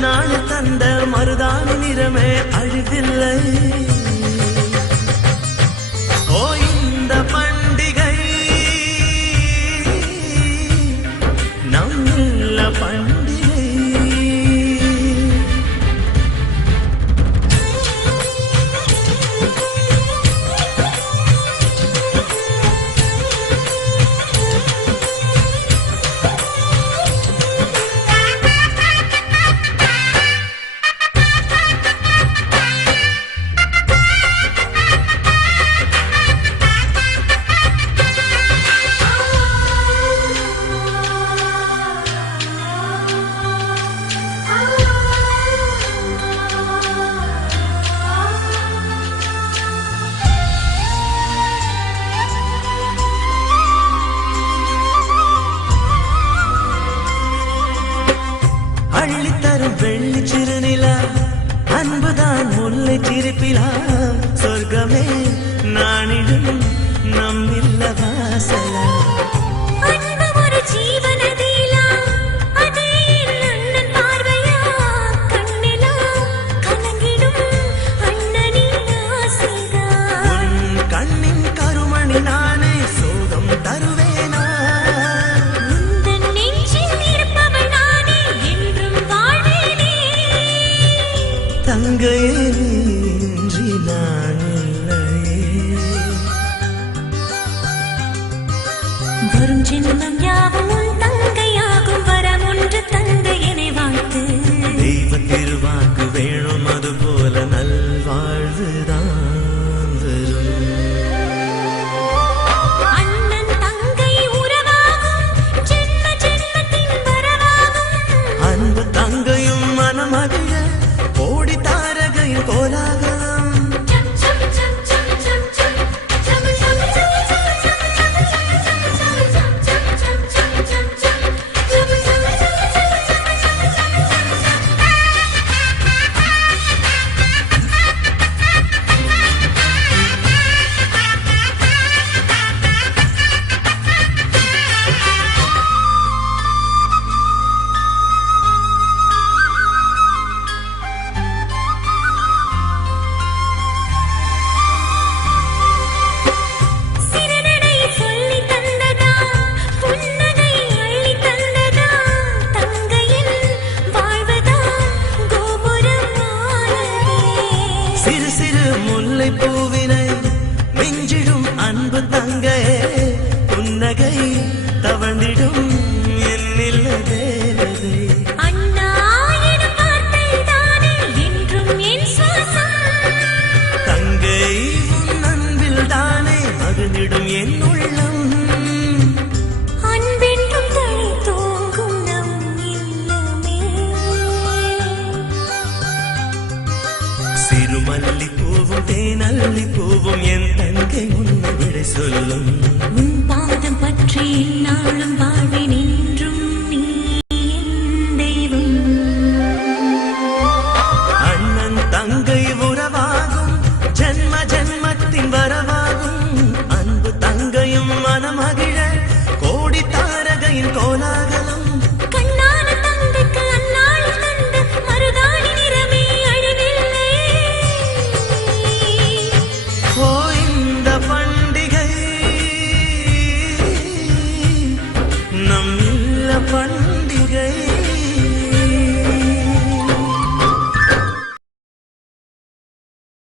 அந்நாள் தந்த மருதாணி நிறமே அழுதில்லை. ஓ இந்த பண்டிகை நல்ல பண்டிகை. அள்ளித்தரும் வெள்ளி சிறுநிலா அன்புதான் முல்லை சிரிப்பிலா. சொர்க்கமே நானிடும் நம்மில்ல வாசலா. கண்ணின் கருமணி நானே சோகம் தருவேனா. தங்கையே நீன்றி நான் இல்லையே. வரும் ஜென்மம் யாவும் உன் தங்கையாகும். வரம் ஒன்று தங்கையனை வாழ்த்து. தெய்வ திருவாக்கு வேணும் அதுபோல நல்வாழ்வுதான் வரும். அண்ணன் தங்கை உறவாகும். ஜென்ம ஜென்மத்தின் வரவாகும். அன்பு தங்கையும் மனமகிழ ஓடி தாரகையும் கோலாகலம். சிறு சிறு முல்லை பூவினை மிஞ்சிடும் அன்பு தங்கையே. புன்னகை தவழ்ந்திடும் என்னில்ல தேவதை. அண்ணா எனும் வார்த்தை தானே என்றும் என் சுவாசம். தங்கை உன் அன்பில் தானே மகிழ்ந்திடும் என் உள்ளம். அன்பென்றும் தனி தூங்கும் நம் இல்லமே. சிறுமல்லி பூவும் தேனல்லி பூவும் என் தங்கை உன்னை விடை சொல்லும். உன் பாதம் பற்றி நாளும் வாழ்வினின்